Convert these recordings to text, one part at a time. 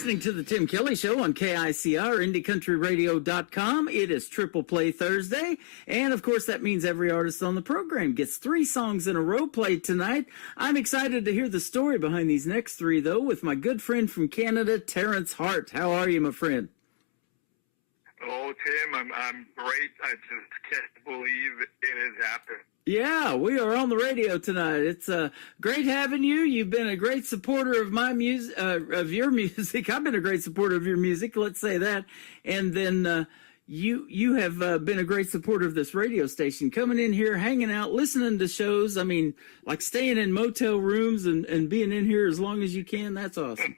listening to the Tim Kelly Show on KICR, IndieCountryRadio.com. It is Triple Play Thursday, and of course that means every artist on the program gets 3 songs in a row played tonight. I'm excited to hear the story behind these next 3, though, with my good friend from Canada, Terrence Hart. How are you, my friend? Oh, Tim, I'm great. I just can't believe it has happened. Yeah, we are on the radio tonight. It's great having you. You've been a great supporter of my music, of your music. I've been a great supporter of your music. Let's say that. And then you have been a great supporter of this radio station, coming in here, hanging out, listening to shows. I mean, like staying in motel rooms and being in here as long as you can. That's awesome.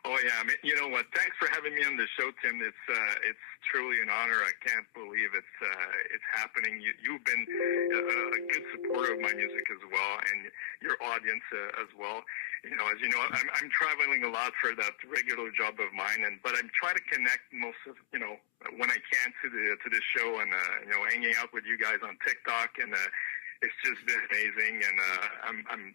Oh yeah, I mean, you know what? Thanks for having me on the show, Tim. It's truly an honor. I can't believe it's happening. You've been a good supporter of my music as well, and your audience as well. You know, as you know, I'm traveling a lot for that regular job of mine, but I'm trying to connect most of when I can to the show, and hanging out with you guys on TikTok, and it's just been amazing, and I'm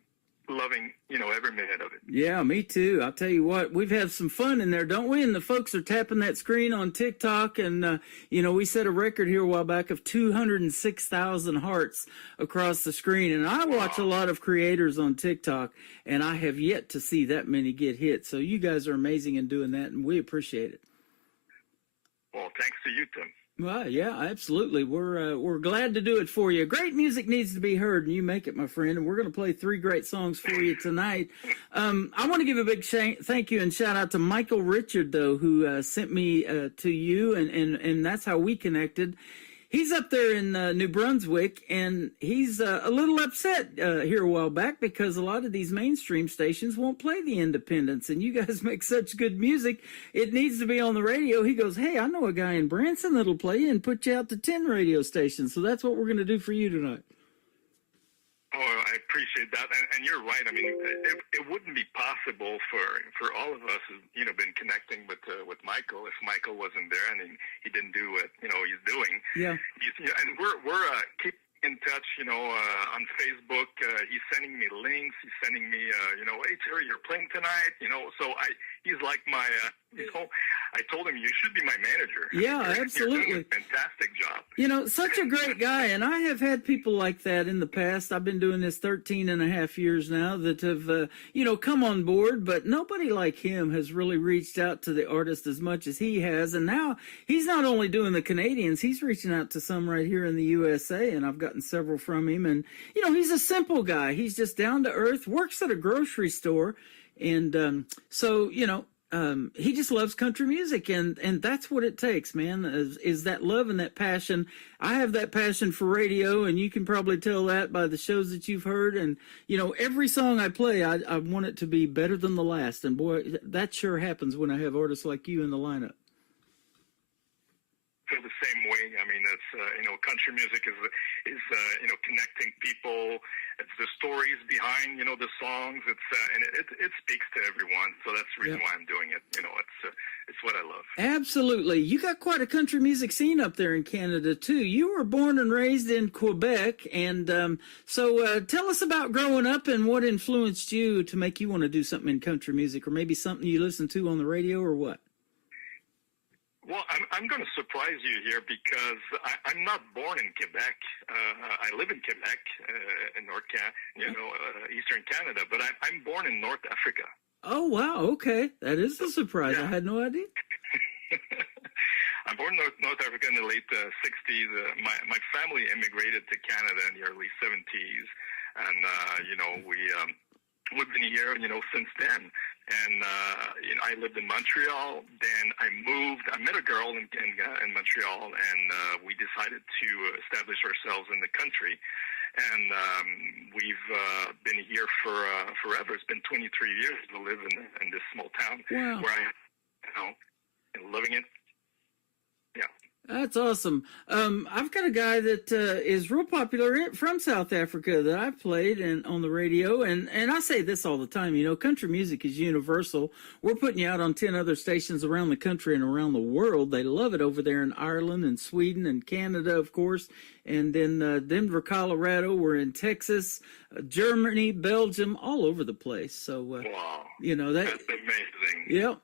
loving, every minute of it. Yeah, me too. I'll tell you what, we've had some fun in there, don't we? And the folks are tapping that screen on TikTok, and, we set a record here a while back of 206,000 hearts across the screen. And I watch a lot of creators on TikTok, and I have yet to see that many get hit. So you guys are amazing in doing that, and we appreciate it. Well, thanks to you, Tim. Well, yeah, absolutely. We're glad to do it for you. Great music needs to be heard, and you make it, my friend. And we're going to play 3 great songs for you tonight. I want to give a big thank you and shout out to Michael Richard, though, who sent me to you, and that's how we connected. He's up there in New Brunswick, and he's a little upset here a while back because a lot of these mainstream stations won't play the independents, and you guys make such good music, it needs to be on the radio. He goes, hey, I know a guy in Branson that'll play you and put you out to 10 radio stations, so that's what we're going to do for you tonight. Oh, I appreciate that, and you're right. I mean, it wouldn't be possible for all of us who've been connecting with Michael if Michael wasn't there and he didn't do what he's doing. Yeah. And we're keep in touch. On Facebook, he's sending me links. He's sending me hey Terry, you're playing tonight. So he's like my I told him you should be my manager. Yeah, absolutely. You're doing a fantastic job. Such a great guy, and I have had people like that in the past. I've been doing this 13 and a half years now that have, come on board, but nobody like him has really reached out to the artist as much as he has, and now he's not only doing the Canadians, he's reaching out to some right here in the USA, and I've gotten several from him, and, he's a simple guy. He's just down to earth, works at a grocery store, and he just loves country music, and that's what it takes, man, is that love and that passion. I have that passion for radio, and you can probably tell that by the shows that you've heard. And, every song I play, I want it to be better than the last. And, boy, that sure happens when I have artists like you in the lineup. Feel the same way. I mean, it's country music is connecting people. It's the stories behind the songs. It's it speaks to everyone. So that's the reason why I'm doing it. It's what I love. Absolutely. You got quite a country music scene up there in Canada too. You were born and raised in Quebec, and so tell us about growing up and what influenced you to make you want to do something in country music, or maybe something you listen to on the radio, or what? Well, I'm going to surprise you here because I'm not born in Quebec. I live in Quebec, in Eastern Canada, but I'm born in North Africa. Oh, wow. Okay. That is a surprise. Yeah. I had no idea. I'm born in North Africa in the late 60s. My family immigrated to Canada in the early 70s. And, we've been here, since then. And, I lived in Montreal. Then I moved. I met a girl in Montreal, and we decided to establish ourselves in the country. And we've been here for forever. It's been 23 years to live in this small town. Wow. Where I, and living it. Yeah. That's awesome. I've got a guy that is real popular from South Africa that I've played and on the radio, and I say this all the time. You know, country music is universal. We're putting you out on 10 other stations around the country and around the world. They love it over there in Ireland and Sweden and Canada, of course, and in Denver, Colorado. We're in Texas, Germany, Belgium, all over the place. So, Wow, you know that. that's amazing. Yep.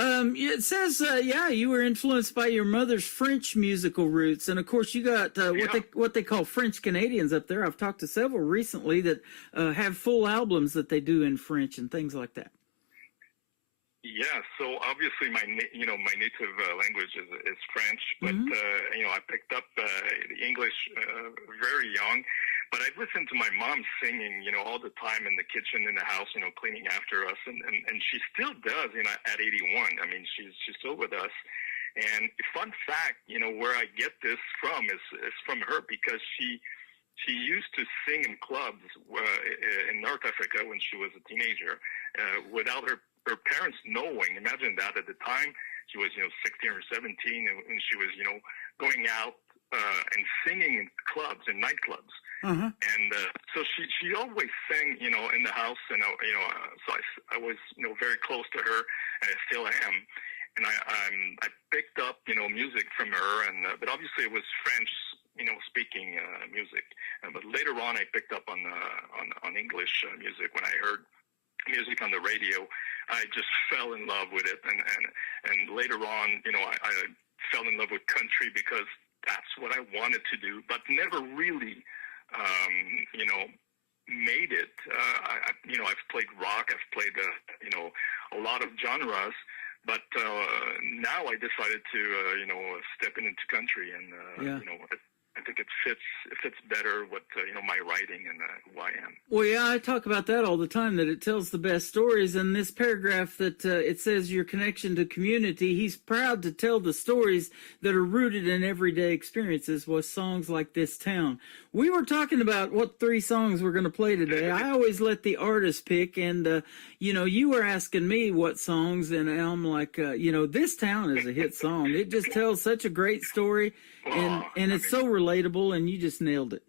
It says, yeah, you were influenced by your mother's French musical roots, and of course, you got what they call French Canadians up there. I've talked to several recently that have full albums that they do in French and things like that. Yeah, so obviously my native language is French, but I picked up the English very young. But I listened to my mom singing, all the time in the kitchen, in the house, cleaning after us, and she still does, at 81. I mean, she's still with us. And fun fact, where I get this from is from her, because she used to sing in clubs in North Africa when she was a teenager, without her parents knowing. Imagine that. At the time, she was 16 or 17, and she was going out and singing in clubs, in nightclubs. Uh-huh. And so she always sang, in the house, and so I was very close to her, and I still am. And I picked up music from her, and but obviously it was French speaking music. But later on, I picked up on English music. When I heard music on the radio, I just fell in love with it. And later on, I fell in love with country because that's what I wanted to do, but never really made it. I've played rock, I've played a lot of genres, but now I decided to step into country, and I think it fits better with my writing and who I am. Well, yeah, I talk about that all the time, that it tells the best stories. And this paragraph that it says your connection to community, he's proud to tell the stories that are rooted in everyday experiences with songs like This Town. We were talking about what 3 songs we're going to play today. I always let the artist pick, and you were asking me what songs, and I'm like, This Town is a hit song. It just tells such a great story, and it's so relatable, and you just nailed it.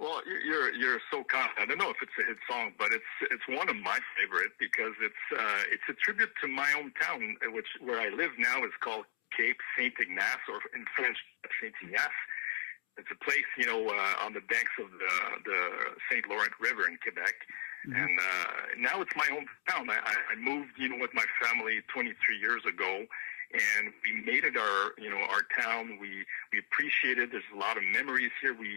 Well, you're so kind. I don't know if it's a hit song, but it's one of my favorite, because it's a tribute to my hometown, where I live now is called Cape Saint Ignace, or in French, Saint Ignace. It's a place, on the banks of the St. Laurent River in Quebec. Mm-hmm. And now it's my hometown. I moved, with my family 23 years ago, and we made it our town. We appreciate it. There's a lot of memories here. We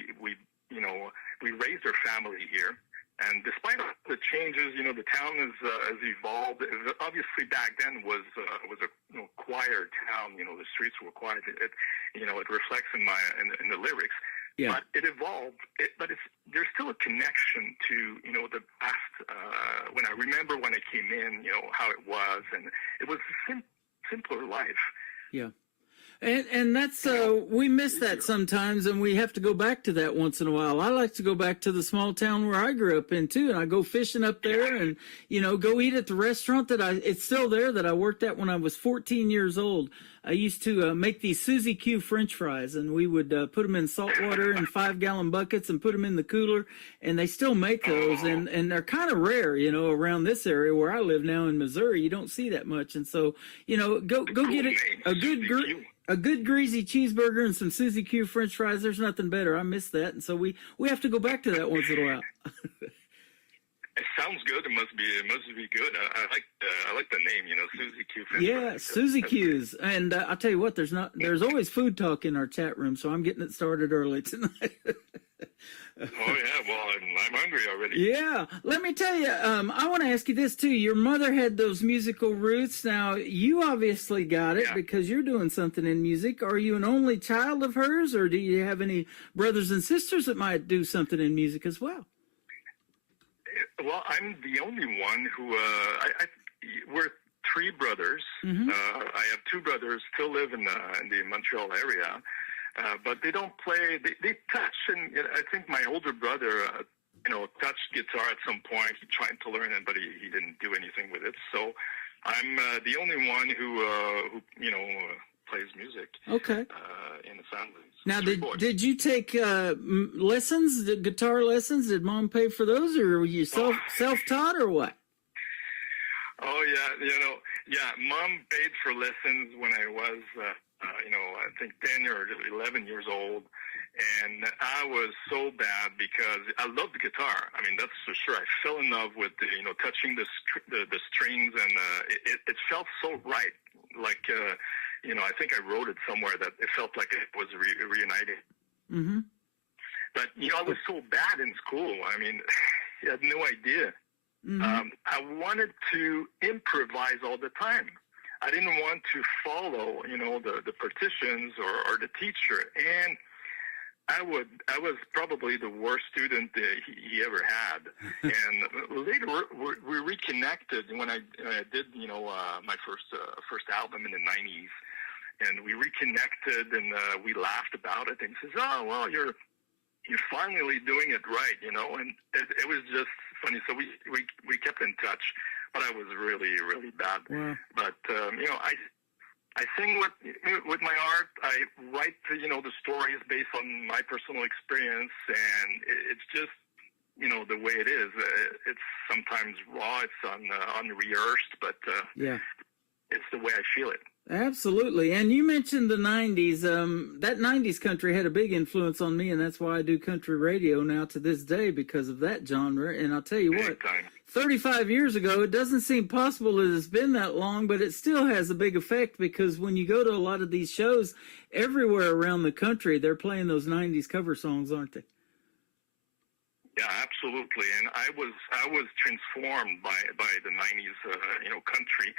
raised our family here. And despite all the changes, the town has evolved. Obviously, back then was a quiet town. The streets were quiet. It reflects in the lyrics. Yeah. But it evolved. There's still a connection to the past. When I remember when I came in, how it was, and it was a simpler life. Yeah. And that's, we miss that sometimes, and we have to go back to that once in a while. I like to go back to the small town where I grew up in, too, and I go fishing up there and, go eat at the restaurant it's still there that I worked at when I was 14 years old. I used to make these Susie Q French fries, and we would put them in salt water in 5-gallon buckets and put them in the cooler, and they still make those, and they're kind of rare, around this area where I live now in Missouri. You don't see that much, and so, go get it, a good greasy cheeseburger and some Susie Q French fries. There's nothing better. I miss that, and so we have to go back to that once in a while. It sounds good. It must be good. I like the name. Susie Q French fries. Yeah, Susie Q's. And I'll tell you what. There's always food talk in our chat room, so I'm getting it started early tonight. Oh, yeah. Well, I'm hungry already. Yeah. Let me tell you, I want to ask you this, too. Your mother had those musical roots. Now, you obviously got it because you're doing something in music. Are you an only child of hers, or do you have any brothers and sisters that might do something in music as well? Well, I'm the only one who, we're 3 brothers. Mm-hmm. I have 2 brothers still live in the Montreal area. But they don't play. They touch, and I think my older brother, touched guitar at some point. He tried to learn it, but he didn't do anything with it. So I'm the only one who plays music. Okay. In the family. Now, did you take lessons, guitar lessons? Did Mom pay for those, or were you self-taught, or what? Oh yeah, Mom paid for lessons when I was, I think 10 or 11 years old, and I was so bad because I loved the guitar. I mean, that's for sure. I fell in love with touching the strings, and it felt so right. Like I think I wrote it somewhere that it felt like it was reunited. Mm-hmm. But I was so bad in school. I mean, you had no idea. Mm-hmm. I wanted to improvise all the time. I didn't want to follow, the partitions or the teacher. And I was probably the worst student he ever had. And later we reconnected when I did, my first album in the 90s. And we reconnected and we laughed about it. And he says, "Oh, well, you're finally doing it right," And it was just funny. So we kept in touch, but I was really, really bad. Wow. But I sing with my art. I write the stories based on my personal experience, and it's just the way it is. It's sometimes raw. It's unrehearsed, but it's the way I feel it. Absolutely. And you mentioned the 90s. That 90s country had a big influence on me, and that's why I do country radio now to this day, because of that genre. And I'll tell you what, 35 years ago, it doesn't seem possible that it's been that long, but it still has a big effect, because when you go to a lot of these shows everywhere around the country, they're playing those 90s cover songs, aren't they? Yeah, absolutely. And I was transformed by the 90s, country.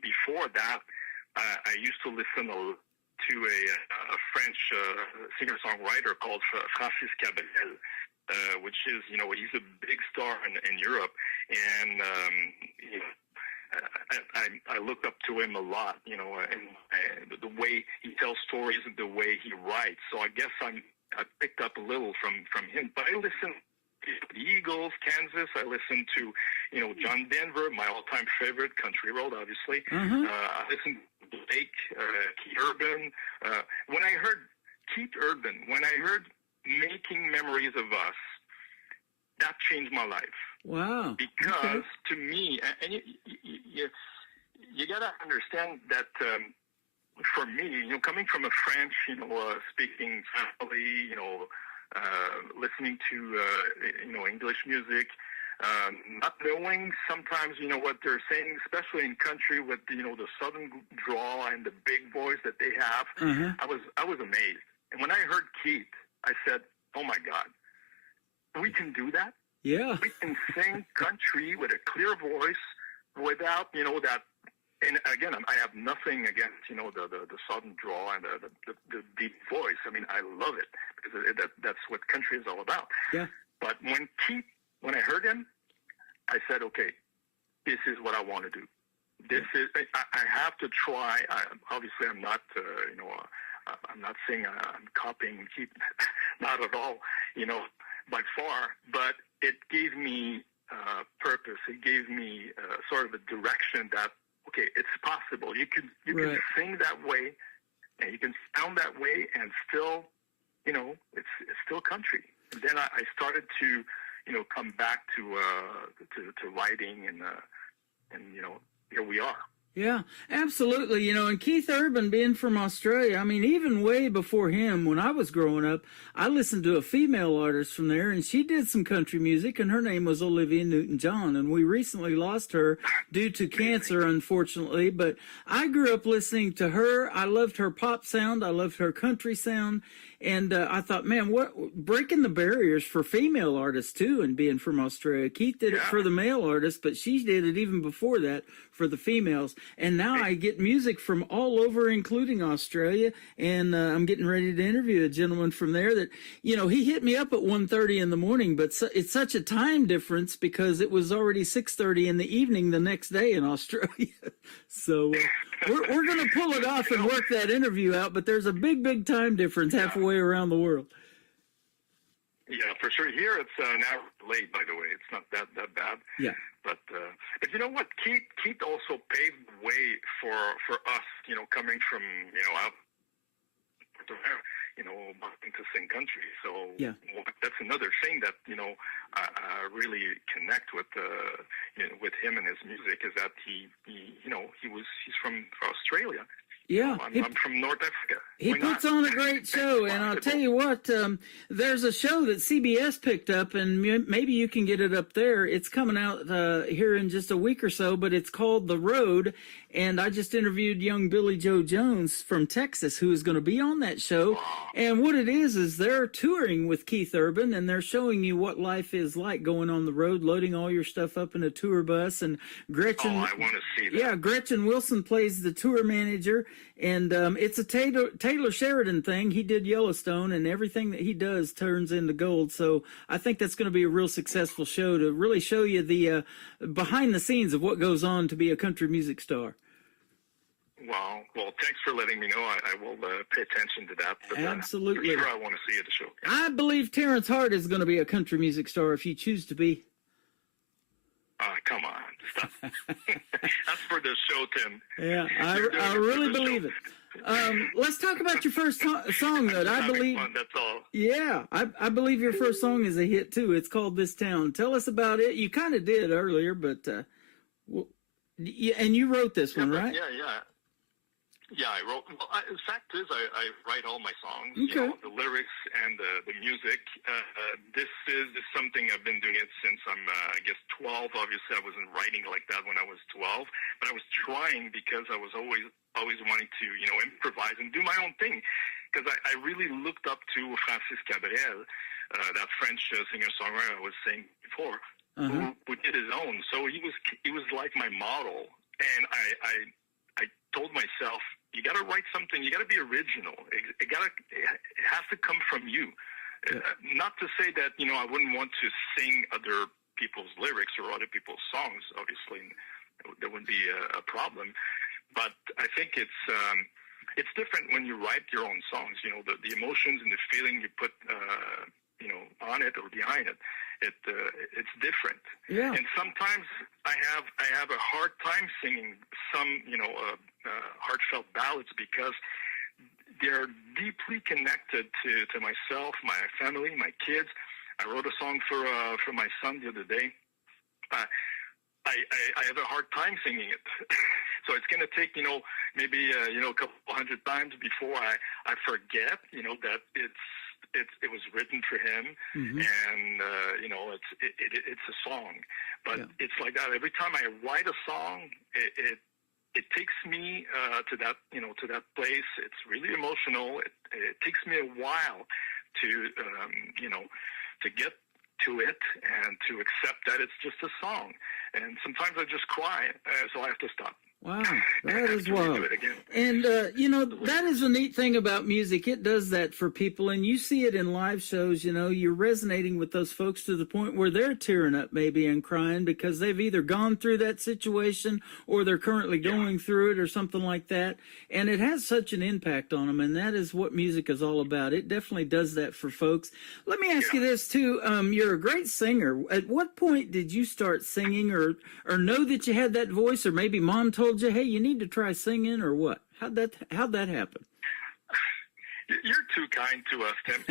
Before that, I used to listen to a French singer-songwriter called Francis Cabrel, which is, he's a big star in Europe, and I look up to him a lot, and the way he tells stories and the way he writes. So I guess I picked up a little from him. But I listen to the Eagles, Kansas. I listen to, John Denver, my all-time favorite, Country Road, obviously. I listen to Blake, Keith Urban. When I heard Keith Urban, when I heard Making Memories of Us, that changed my life. Wow. Because to me, and you got to understand that for me, coming from a French, speaking family, listening to, English music, not knowing sometimes, what they're saying, especially in country with, the southern drawl and the big voice that they have, I was amazed. And when I heard Keith, I said, "Oh my God, we can do that? Yeah. We can sing country with a clear voice without, that." And again, I have nothing against, the southern drawl and the deep voice. I mean, I love it, because that's what country is all about. Yeah. But when I heard him, I said, okay, this is what I want to do. I have to try. Obviously, I'm not, I'm not saying I'm copying Keith, not at all, by far. But it gave me purpose. It gave me sort of a direction that, okay, it's possible. You can sing that way, and you can sound that way, and still, it's still country. And then I started to, come back to writing, and here we are. Yeah, absolutely. And Keith Urban, being from Australia, I mean, even way before him, when I was growing up, I listened to a female artist from there, and she did some country music, and her name was Olivia Newton-John, and we recently lost her due to cancer, unfortunately, but I grew up listening to her. I loved her pop sound. I loved her country sound. And I thought, man, what breaking the barriers for female artists, too, and being from Australia. Keith did it for the male artists, but she did it even before that for the females. And now I get music from all over, including Australia. And I'm getting ready to interview a gentleman from there that, he hit me up at 1:30 in the morning, but it's such a time difference because it was already 6:30 in the evening the next day in Australia. So we're going to pull it off and work that interview out, but there's a big, big time difference halfway around the world. Yeah, for sure. Here it's an hour late, by the way. It's not that bad. Yeah. But you know what? Keith also paved the way for us, coming from, out, wanting to sing country. So that's another thing that, I really connect with him and his music, is that he's from Australia. Yeah, I'm from North Africa. He puts on a great show, and I'll tell you what, there's a show that CBS picked up, and maybe you can get it up there. It's coming out here in just a week or so, but it's called The Road, and I just interviewed young Billy Joe Jones from Texas, who is going to be on that show. And what it is they're touring with Keith Urban, and they're showing you what life is like going on the road, loading all your stuff up in a tour bus. And Gretchen, I want to see that. Yeah, Gretchen Wilson plays the tour manager, and it's a Taylor Sheridan thing. He did Yellowstone, and everything that he does turns into gold. So I think that's going to be a real successful show to really show you the behind the scenes of what goes on to be a country music star. Wow. Well, thanks for letting me know. I will pay attention to that. But, absolutely. For sure, I want to see it at the show. I believe Terrence Hart is going to be a country music star if you choose to be. Come on. Stop. That's for the show, Tim. Yeah, I really believe it. Let's talk about your first song that I believe. Fun, that's all. Yeah, I believe your first song is a hit too. It's called "This Town." Tell us about it. You kind of did earlier, but and you wrote this one, right? Yeah, I wrote. Well, the fact is, I write all my songs. Okay. The lyrics and the music. This is something I've been doing it since I'm, I guess, 12. Obviously, I wasn't writing like that when I was 12, but I was trying because I was always wanting to, improvise and do my own thing. Because I really looked up to Francis Cabrel, that French singer-songwriter I was saying before, who did his own. So he was like my model, and I told myself, you got to write something. You got to be original. It has to come from you. Yeah. Not to say that I wouldn't want to sing other people's lyrics or other people's songs. Obviously, there wouldn't be a problem. But I think it's different when you write your own songs. The emotions and the feeling you put on it or behind it. It's different. Yeah. And sometimes I have a hard time singing some heartfelt ballads because they're deeply connected to myself, my family, my kids. I wrote a song for my son the other day. I have a hard time singing it. So it's going to take, maybe, a couple hundred times before I forget, that it was written for him, and it's a song. But it's like that. Every time I write a song, it takes me to that to that place. It's really emotional. It takes me a while to to get to it and to accept that it's just a song. And sometimes I just cry, so I have to stop. Wow, that is wild. And, that is a neat thing about music. It does that for people, and you see it in live shows. You're resonating with those folks to the point where they're tearing up maybe and crying because they've either gone through that situation or they're currently going through it or something like that. And it has such an impact on them, and that is what music is all about. It definitely does that for folks. Let me ask you this, too. You're a great singer. At what point did you start singing or know that you had that voice, or maybe mom told you, hey, you need to try singing, or what? How'd that happen? You're too kind to us, Tim.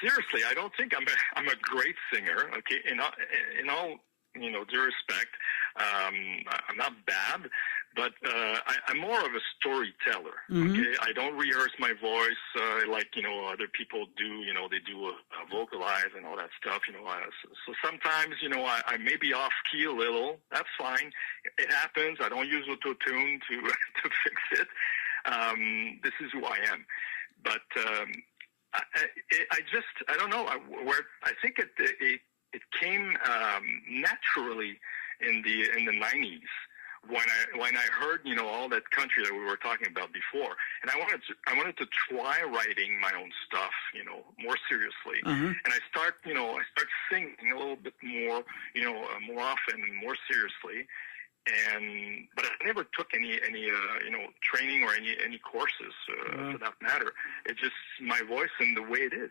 Seriously, I don't think I'm a great singer. Okay, in all due respect, I'm not bad, but I'm more of a storyteller. Okay, I don't rehearse my voice like other people do. They do vocalize and all that stuff. So sometimes I may be off key a little. That's fine. It happens. I don't use auto-tune to fix it. This is who I am. But I don't know where. I think it came naturally in the 90s when I heard all that country that we were talking about before, and I wanted to try writing my own stuff more seriously, and I start singing a little bit more more often and more seriously. But I never took any training or any courses for that matter. It's just my voice and the way it is.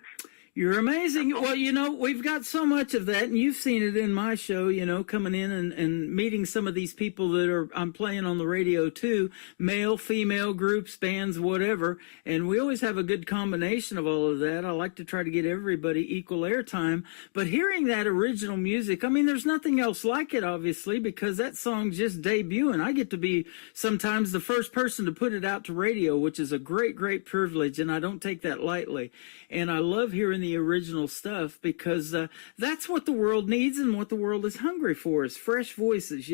You're amazing. Well, we've got so much of that, and you've seen it in my show, coming in and meeting some of these people that I'm playing on the radio too, male, female groups, bands, whatever. And we always have a good combination of all of that. I like to try to get everybody equal airtime. But hearing that original music, I mean, there's nothing else like it, obviously, because that song's just debuting. I get to be sometimes the first person to put it out to radio, which is a great, great privilege, and I don't take that lightly. And I love hearing the original stuff because that's what the world needs and what the world is hungry for is fresh voices.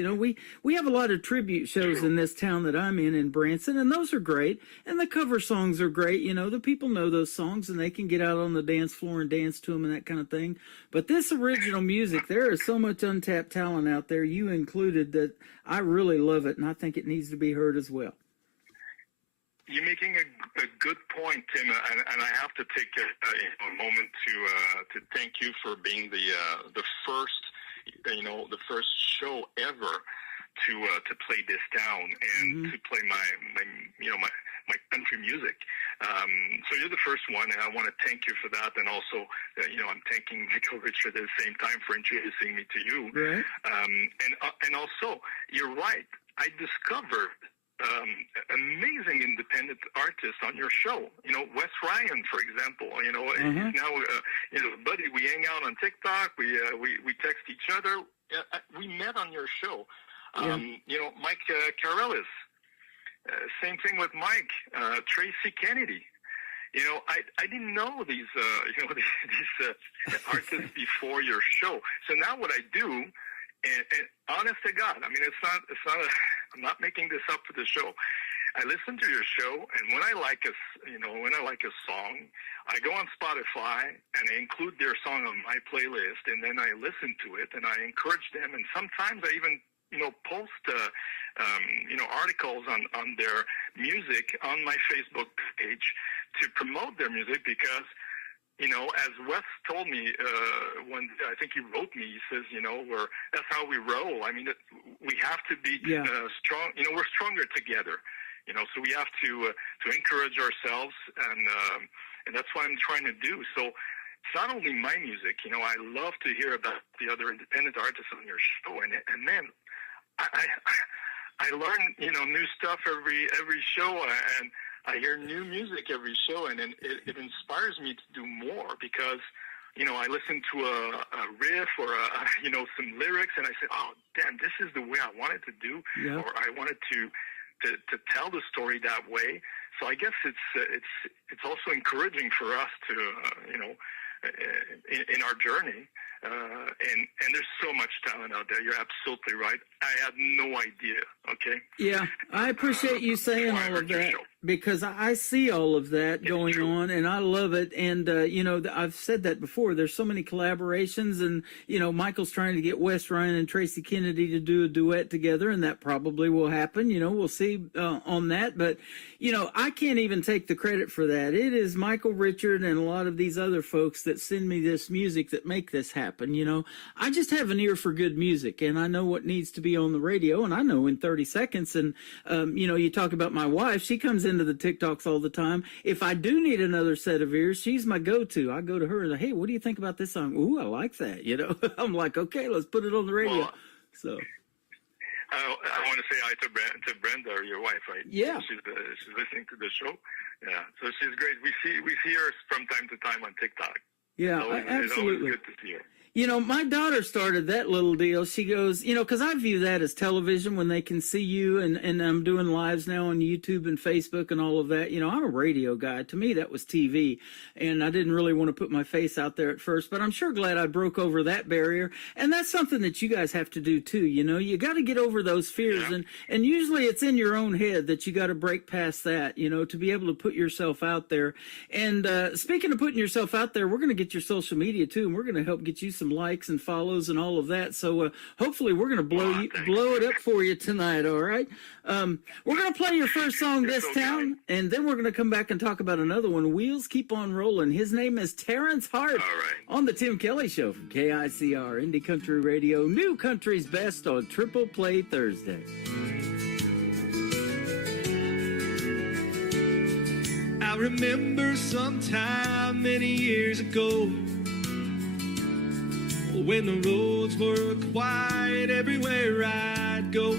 We have a lot of tribute shows in this town that I'm in Branson, and those are great. And the cover songs are great. The people know those songs and they can get out on the dance floor and dance to them and that kind of thing. But this original music, there is so much untapped talent out there, you included, that I really love it, and I think it needs to be heard as well. You're making a good point, Tim, and I have to take a moment to thank you for being the first, the first show ever to play this down and to play my country music. So you're the first one, and I want to thank you for that. And also, I'm thanking Michael Richard at the same time for introducing me to you. Right. And also, you're right. I discovered amazing independent artists on your show. Wes Ryan, for example. He's now buddy. We hang out on TikTok. We text each other. We met on your show. Mike Carellis. Same thing with Mike. Tracy Kennedy. I didn't know these these artists before your show. So now what I do, and honest to God, I mean, I'm not making this up for the show. I listen to your show, and when I like a song, I go on Spotify and I include their song on my playlist, and then I listen to it and I encourage them, and sometimes I even post articles on their music on my Facebook page to promote their music because. As Wes told me one, I think he wrote me. He says, that's how we roll. I mean, we have to be strong. We're stronger together. So we have to encourage ourselves, and that's what I'm trying to do. So it's not only my music. I love to hear about the other independent artists on your show, and then I learn new stuff every show, and I hear new music every show, and it inspires me to do more because, I listen to a riff or some lyrics, and I say, oh, damn, this is the way I wanted to do, or I wanted to tell the story that way. So I guess it's also encouraging for us to, in our journey. And there's so much talent out there. You're absolutely right. I had no idea. Okay. Yeah, I appreciate you saying all of that because I see all of that going on, and I love it. And I've said that before. There's so many collaborations, and Michael's trying to get Wes Ryan and Tracy Kennedy to do a duet together, and that probably will happen. We'll see on that. But I can't even take the credit for that. It is Michael Richard and a lot of these other folks that send me this music that make this happen. I just have an ear for good music, and I know what needs to be on the radio, and I know in 30 seconds. And you talk about my wife. She comes into the TikToks all the time. If I do need another set of ears, she's my go-to. I go to her and say, hey, what do you think about this song? Ooh, I like that. I'm like, okay, let's put it on the radio. Well, so I want to say hi to Brenda, your wife, right? Yeah. She's listening to the show. Yeah, so she's great. We see her from time to time on TikTok. Yeah, so absolutely. It's always good to see her. My daughter started that little deal. She goes, because I view that as television when they can see you, and I'm doing lives now on YouTube and Facebook and all of that. I'm a radio guy. To me, that was TV, and I didn't really want to put my face out there at first, but I'm sure glad I broke over that barrier. And that's something that you guys have to do too. You got to get over those fears, and usually it's in your own head that you got to break past that, to be able to put yourself out there. And speaking of putting yourself out there, we're going to get your social media too, and we're going to help get you some likes and follows and all of that. So hopefully we're going to blow it up for you tonight. All right. We're going to play your first song, This Town, and then we're going to come back and talk about another one. Wheels Keep on Rolling. His name is Terrence Hart on the Tim Kelly Show from KICR Indie Country Radio, New Country's Best on Triple Play Thursday. I remember sometime many years ago, when the roads were quiet everywhere I'd go,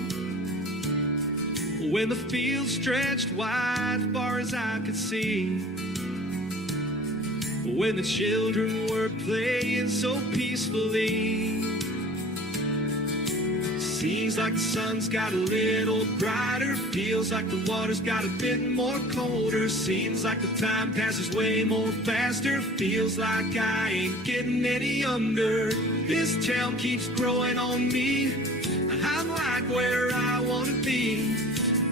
when the fields stretched wide far as I could see, when the children were playing so peacefully. Seems like the sun's got a little brighter, feels like the water's got a bit more colder, seems like the time passes way more faster, feels like I ain't getting any younger. This town keeps growing on me, I'm like where I wanna be.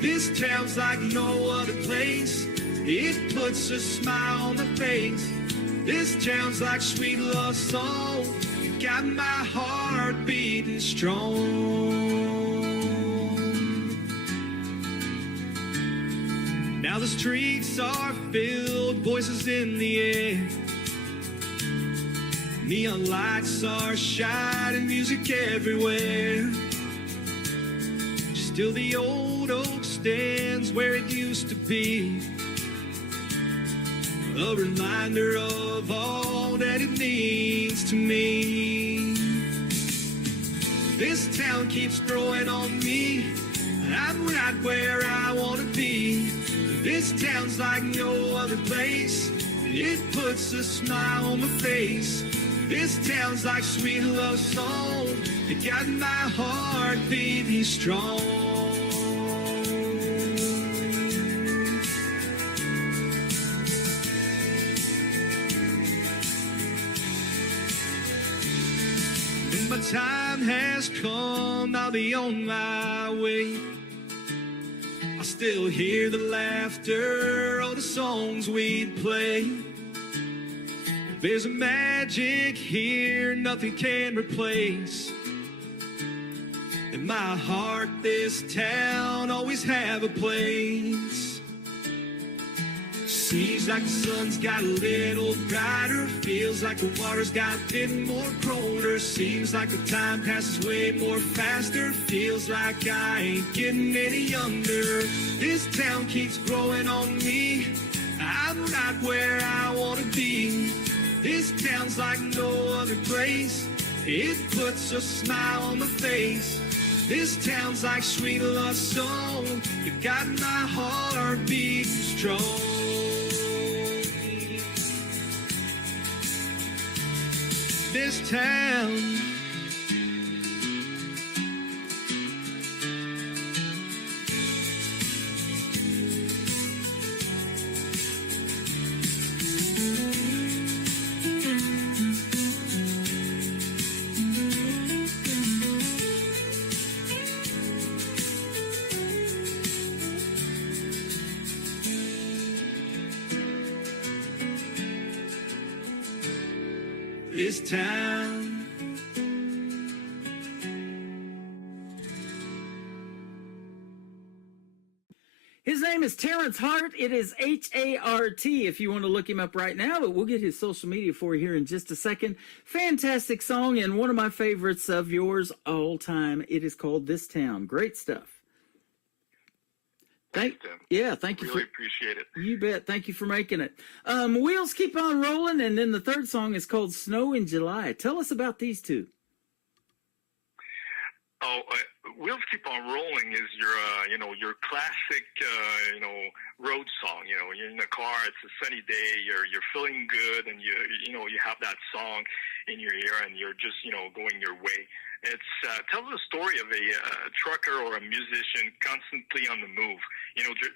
This town's like no other place, it puts a smile on my face. This town's like sweet love song, got my heart beating strong. Now the streets are filled, voices in the air, neon lights are shining, music everywhere. Still the old oak stands where it used to be, a reminder of all that it means to me. This town keeps growing on me, I'm right where I wanna be. This town's like no other place, it puts a smile on my face. This town's like sweet love song, it got my heart beating strong. When my time has come, I'll be on my way. I still hear the laughter of the songs we'd play. There's a magic here nothing can replace. In my heart, this town always have a place. Seems like the sun's got a little brighter, feels like the water's got a bit more colder, seems like the time passes way more faster, feels like I ain't getting any younger. This town keeps growing on me, I'm right where I wanna be. This town's like no other place, it puts a smile on my face. This town's like sweet love song, you got my heart beating strong. This town, this town. His name is Terrence Hart. It is H-A-R-T if you want to look him up right now, but we'll get his social media for you here in just a second. Fantastic song and one of my favorites of yours all time. It is called This Town. Great stuff. Thanks, Tim. Yeah, thank you. Really appreciate it. You bet. Thank you for making it. Wheels Keep On Rolling, and then the third song is called Snow in July. Tell us about these two. Oh, Wheels Keep On Rolling is your classic, road song. You're in the car, it's a sunny day, you're feeling good, and you have that song in your ear, and you're just, going your way. It tells the story of a trucker or a musician constantly on the move,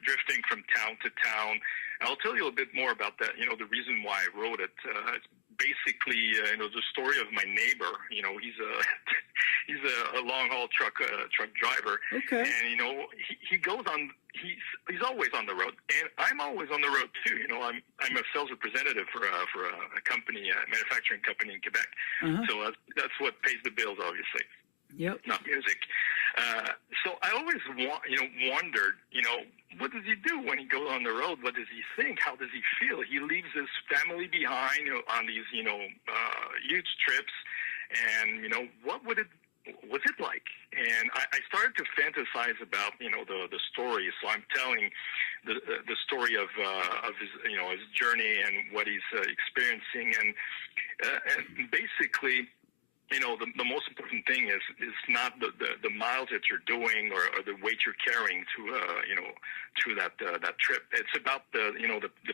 drifting from town to town. I'll tell you a bit more about that, the reason why I wrote it. It's basically, the story of my neighbor. He's a long haul truck driver. Okay. And he goes on. He's always on the road, and I'm always on the road too. I'm a sales representative for a company, a manufacturing company in Quebec. Uh-huh. So that's what pays the bills, obviously. Yep. Not music. So I always wondered, what does he do when he goes on the road? What does he think? How does he feel? He leaves his family behind on these, huge trips, and what was it like? And I started to fantasize about, the story. So I'm telling the story of his his journey and what he's experiencing, and basically. The most important thing is not the miles that you're doing or the weight you're carrying to that trip. It's about the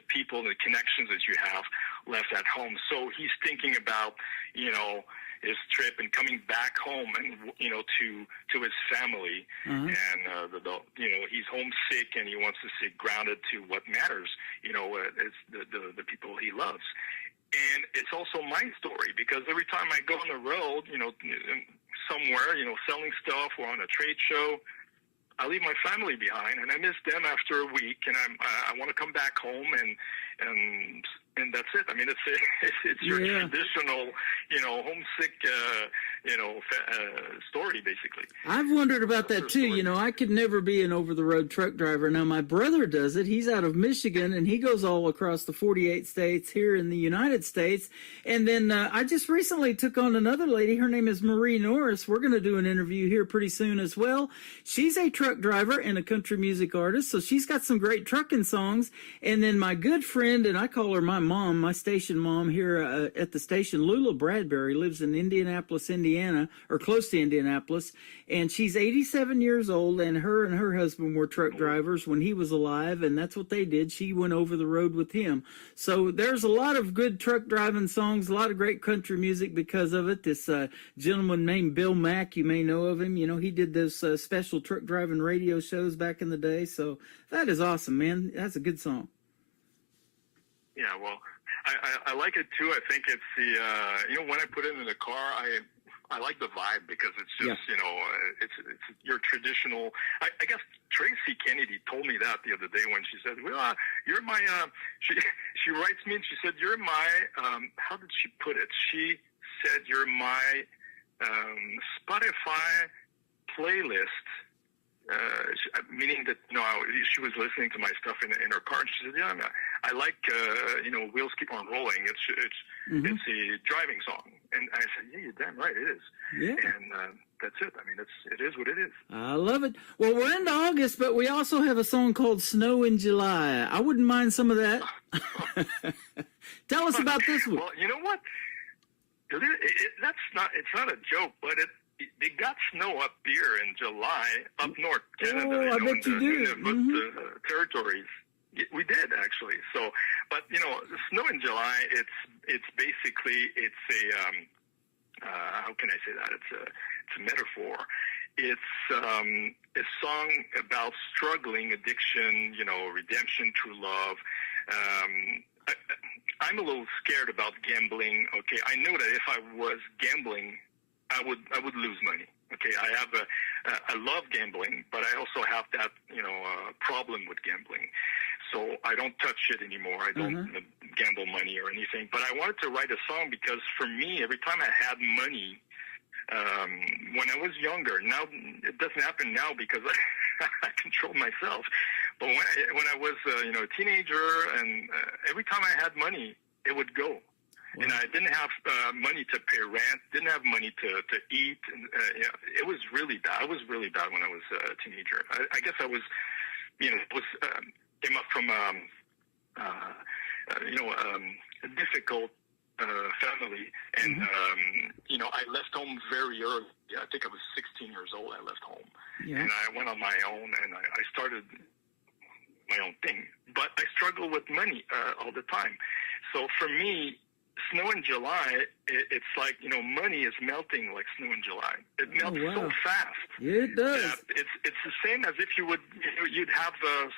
people, the connections that you have left at home. So he's thinking about his trip and coming back home and to his family, and he's homesick and he wants to stay grounded to what matters. It's the people he loves. And it's also my story, because every time I go on the road, somewhere, selling stuff or on a trade show, I leave my family behind, and I miss them after a week, and I want to come back home, and that's it. I mean, it's your traditional, homesick, story, basically. I've wondered about that too. I could never be an over-the-road truck driver. Now, my brother does it. He's out of Michigan, and he goes all across the 48 states here in the United States. And then I just recently took on another lady. Her name is Marie Norris. We're going to do an interview here pretty soon as well. She's a truck driver and a country music artist, so she's got some great trucking songs. And then my good friend, and I call her my mom, my station mom here at the station, Lula Bradbury, lives in Indianapolis, Indiana, or close to Indianapolis, and she's 87 years old, and her husband were truck drivers when he was alive, and that's what they did. She went over the road with him. So there's a lot of good truck driving songs, a lot of great country music because of it. This gentleman named Bill Mack, you may know of him. He did those special truck driving radio shows back in the day. So that is awesome, man. That's a good song. Yeah, well, I like it too. I think it's the when I put it in the car, I like the vibe, because it's just it's your traditional. I guess Tracy Kennedy told me that the other day when she said, "Well, you're my." She writes me and she said, "You're my." How did she put it? She said, "You're my Spotify playlist." Meaning that she was listening to my stuff in her car, and she said, "Yeah, I like Wheels Keep on Rolling. It's a driving song." And I said, "Yeah, you're damn right, it is." Yeah. And that's it. I mean, it is what it is. I love it. Well, we're into August, but we also have a song called "Snow in July." I wouldn't mind some of that. Tell us about this one. Well, you know what? It's not a joke, but they got snow up here in July, up north Canada. Oh, I bet you do. The territories. We did, actually. So, but snow in July, it's basically a how can I say that? It's a metaphor. It's a song about struggling, addiction, redemption, true love. I'm a little scared about gambling. Okay, I know that if I was gambling, I would lose money. Okay, I love gambling, but I also have that problem with gambling. So I don't touch it anymore. I don't gamble money or anything. But I wanted to write a song because for me, every time I had money, when I was younger, now it doesn't happen now because I control myself. But when I was a teenager, and every time I had money, it would go. Wow. And I didn't have money to pay rent, didn't have money to eat. And, it was really bad. I was really bad when I was a teenager. I guess I was, came up from, a difficult family. And, I left home very early. I think I was 16 years old. I left home. Yeah. And I went on my own, and I started my own thing. But I struggled with money all the time. So for me, snow in July, it's like, money is melting like snow in July. It melts so fast. Yeah, it does. It's the same as if you'd have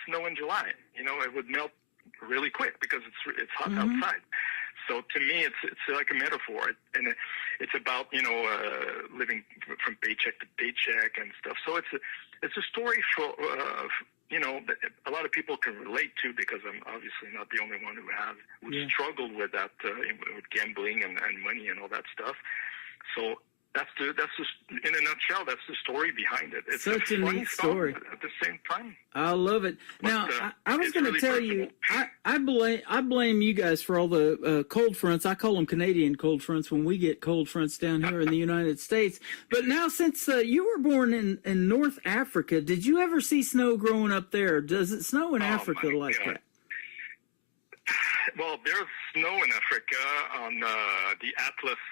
snow in July. It would melt really quick because it's hot outside. So to me, it's like a metaphor, and it's about living from paycheck to paycheck and stuff. So it's a story for a lot of people can relate to, because I'm obviously not the only one who struggled with that with gambling and money and all that stuff. So in a nutshell, that's the story behind it. It's such a a funny neat story. Song at the same time. I love it. Now, I was going to tell you, I blame you guys for all the cold fronts. I call them Canadian cold fronts when we get cold fronts down here in the United States. But now, since you were born in North Africa, did you ever see snow growing up there? Does it snow in Africa like that? Well, there's snow in Africa on the Atlas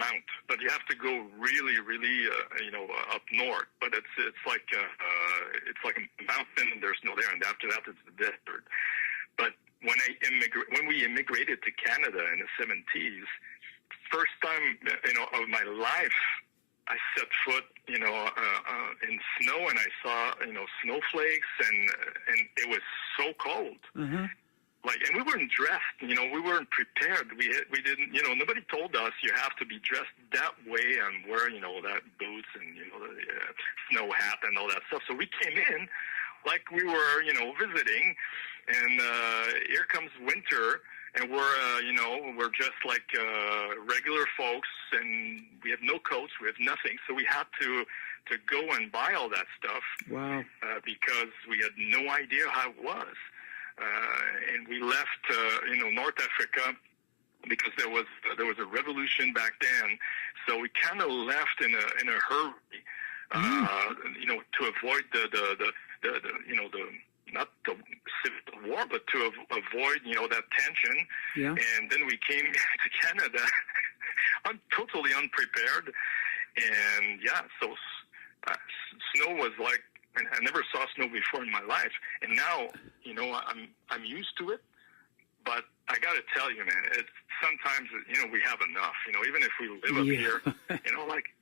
Mount, but you have to go really, really, up north. But it's like a mountain, and there's snow there, and after that, it's the desert. But when we immigrated to Canada in the 70s, first time of my life, I set foot, in snow, and I saw, snowflakes, and it was so cold. Mm-hmm. And we weren't dressed, we weren't prepared. We didn't, nobody told us you have to be dressed that way and wear, that boots and, the snow hat and all that stuff. So we came in like we were, visiting, and here comes winter, and we're just like regular folks, and we have no coats, we have nothing. So we had to go and buy all that stuff. Wow. Because we had no idea how it was. And we left, North Africa because there was a revolution back then. So we kind of left in a hurry, to avoid the not the civil war, but to avoid that tension. Yeah. And then we came to Canada, totally unprepared, and so snow was like. I never saw snow before in my life, and now, I'm used to it. But I got to tell you, man, it's sometimes, we have enough. Even if we live up here,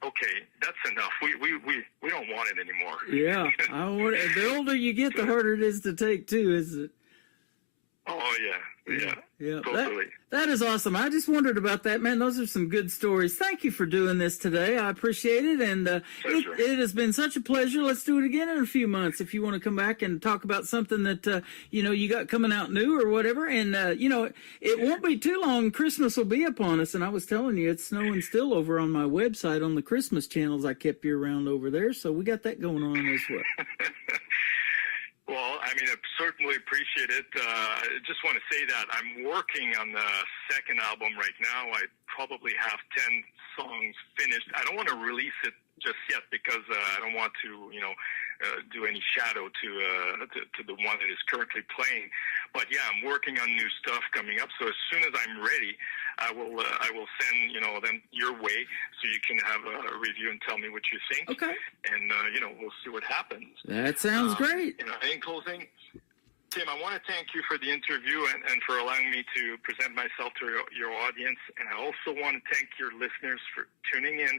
okay, that's enough. We don't want it anymore. Yeah, the older you get, the harder it is to take too, isn't it? Oh yeah, totally. That is awesome. I just wondered about that, man. Those are some good stories. Thank you for doing this today. I appreciate it, and it has been such a pleasure. Let's do it again in a few months if you want to come back and talk about something that you got coming out new or whatever. And it won't be too long. Christmas will be upon us, and I was telling you it's snowing still over on my website on the Christmas channels I kept you around over there. So we got that going on as well. Well, I certainly appreciate it. I just want to say that I'm working on the second album right now. I probably have 10 songs finished. I don't want to release it just yet because I don't want to, do any shadow to the one that is currently playing. But yeah, I'm working on new stuff coming up. So as soon as I'm ready, I will send them your way so you can have a review and tell me what you think. Okay. And we'll see what happens. That sounds great. In closing, Tim, I want to thank you for the interview and for allowing me to present myself to your audience. And I also want to thank your listeners for tuning in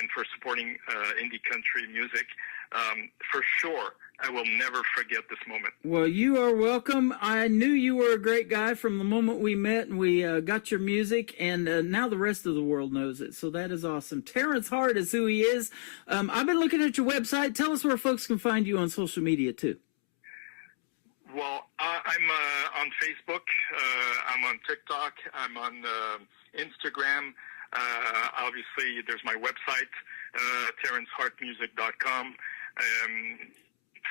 and for supporting indie country music. For sure, I will never forget this moment. Well, you are welcome. I knew you were a great guy from the moment we met and we got your music, and now the rest of the world knows it. So that is awesome. Terrence Hart is who he is. I've been looking at your website. Tell us where folks can find you on social media, too. Well, I'm on Facebook. I'm on TikTok. I'm on Instagram. Obviously, there's my website, TerrenceHartMusic.com.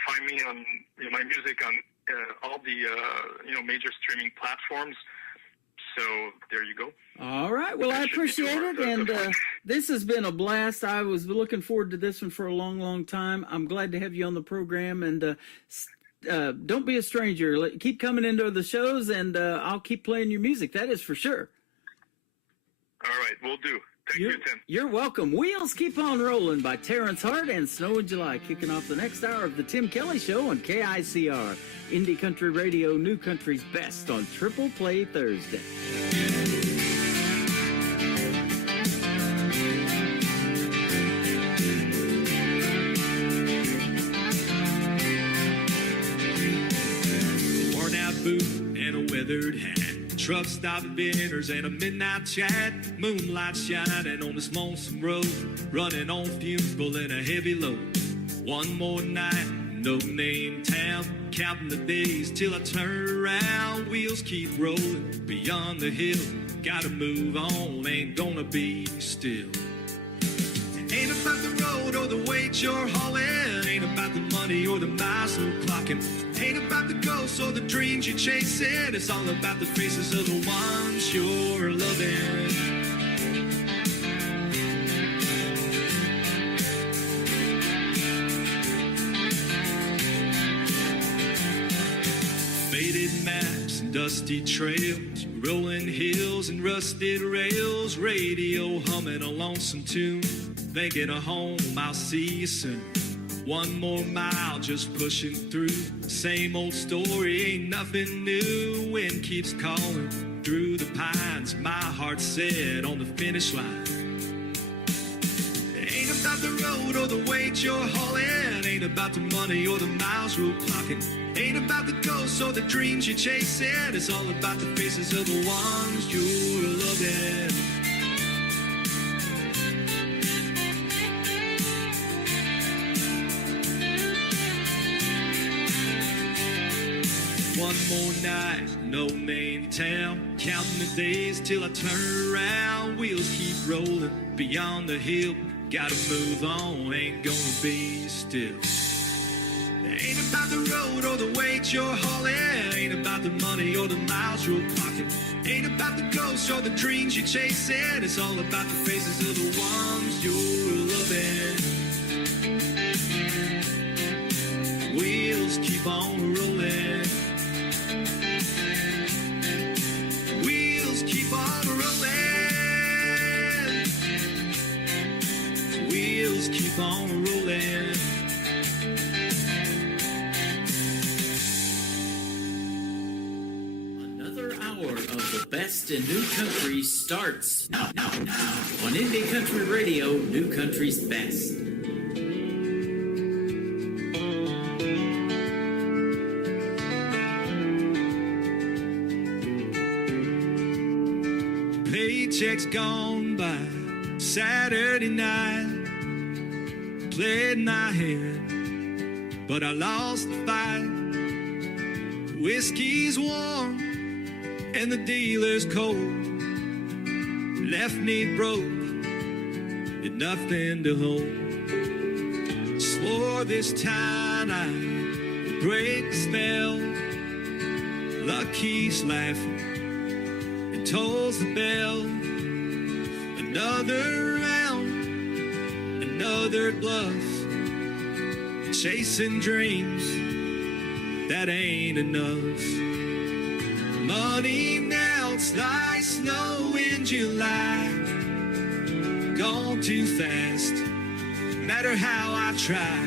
Find me on my music on all the major streaming platforms. So there you go. All right. Well, I appreciate it, and this has been a blast. I was looking forward to this one for a long, long time. I'm glad to have you on the program, and don't be a stranger. Keep coming into the shows, and I'll keep playing your music. That is for sure. All right, will do. Thank you, Tim. You're welcome. Wheels Keep On Rolling by Terrence Hart and Snow in July, kicking off the next hour of the Tim Kelly Show on KICR. Indie Country Radio, New Country's best on Triple Play Thursday. Worn out boot and a weathered hat. Truck stop dinners and a midnight chat. Moonlight shining on this lonesome road. Running on fumes, pulling a heavy load. One more night, no name town. Counting the days till I turn around. Wheels keep rolling beyond the hill. Gotta move on, ain't gonna be still. Ain't about the road or the weight you're hauling. Ain't about the money or the miles we're clocking. Ain't about the ghosts or the dreams you're chasing. It's all about the faces of the ones you're loving. Faded maps and dusty trails, rolling hills and rusted rails, radio humming a lonesome tune, thinking of home, I'll see you soon. One more mile, just pushing through. Same old story, ain't nothing new. Wind keeps calling through the pines. My heart's set on the finish line. Ain't about the road or the weight you're hauling. Ain't about the money or the miles we're clocking. Ain't about the ghosts or the dreams you're chasing. It's all about the faces of the ones you're loving. One more night, no main town. Counting the days till I turn around. Wheels keep rolling beyond the hill. Gotta move on, ain't gonna be still. Ain't about the road or the weight you're hauling. Ain't about the money or the miles you're clocking. Ain't about the ghosts or the dreams you're chasing. It's all about the faces of the ones you're loving. Wheels keep on rolling. Wheels keep on rolling. Wheels keep on rolling. Another hour of the best in new country starts now. On Indie Country Radio, New Country's Best. Paychecks gone by Saturday night. Played my hand, but I lost the fight. Whiskey's warm and the dealer's cold. Left me broke and nothing to hold. Swore this time I'd break the spell. Lucky's laughing and tolls the bell. Another round, another bluff. Chasing dreams, that ain't enough. Money melts like snow in July. Gone too fast, matter how I try.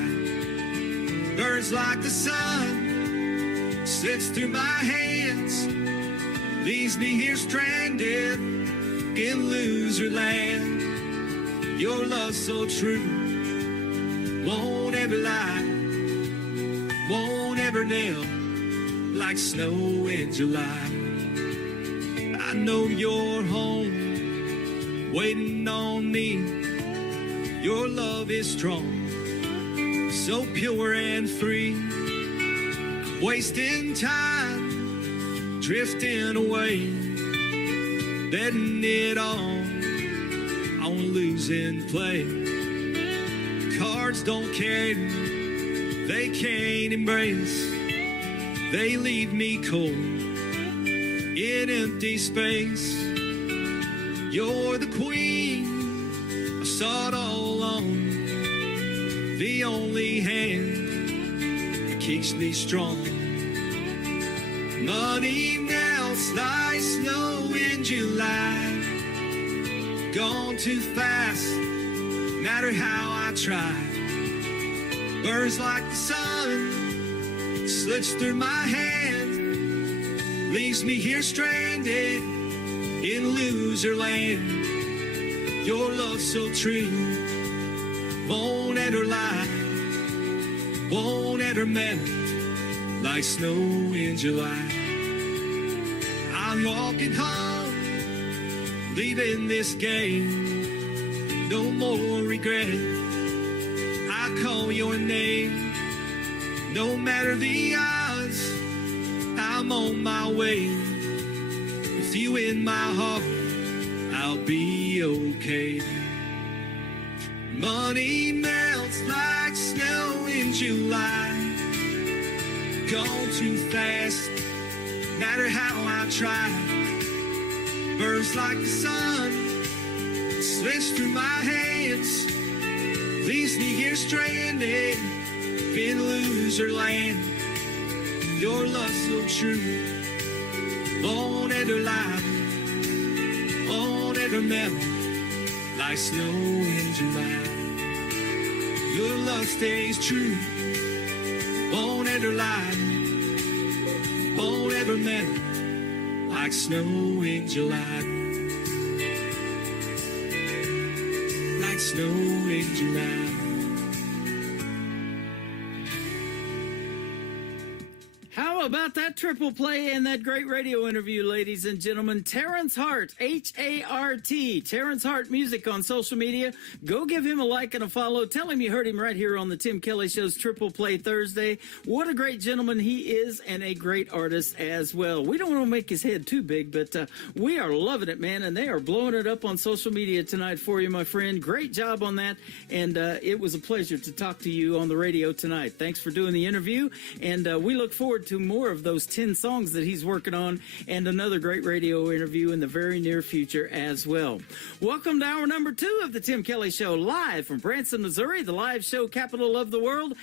Burns like the sun, slips through my hands. Leaves me here stranded in loser land. Your love's so true, won't ever lie, won't ever nail like snow in July. I know you're home, waiting on me. Your love is strong, so pure and free. Wasting time, drifting away, betting it on losing play. Cards don't care, they can't embrace. They leave me cold in empty space. You're the queen I sought all along, the only hand that keeps me strong. Money melts like snow in July. Gone too fast, matter how I try. Burns like the sun, slips through my hand. Leaves me here stranded in loser land. Your love's so true, won't ever lie, won't ever melt like snow in July. I'm walking home, leaving this game, no more regret. I call your name, no matter the odds, I'm on my way. With you in my heart, I'll be okay. Money melts like snow in July. Gone too fast, matter how I try. Burns like the sun, slips through my hands. Leaves me here stranded in loser land. Your love so true, won't ever lie, won't ever melt like snow in July. Your love stays true, won't ever lie, won't ever melt like snow in July. Like snow in July. How about that triple play and that great radio interview, ladies and gentlemen? Terrence Hart, H-A-R-T, Terrence Hart Music on social media. Go give him a like and a follow. Tell him you heard him right here on the Tim Kelly Show's Triple Play Thursday. What a great gentleman he is and a great artist as well. We don't want to make his head too big, but we are loving it, man, and they are blowing it up on social media tonight for you, my friend. Great job on that, and it was a pleasure to talk to you on the radio tonight. Thanks for doing the interview, and we look forward to more of those 10 songs that he's working on and another great radio interview in the very near future as well. Welcome to hour number 2 of the Tim Kelly Show, live from Branson, Missouri, the live show capital of the world.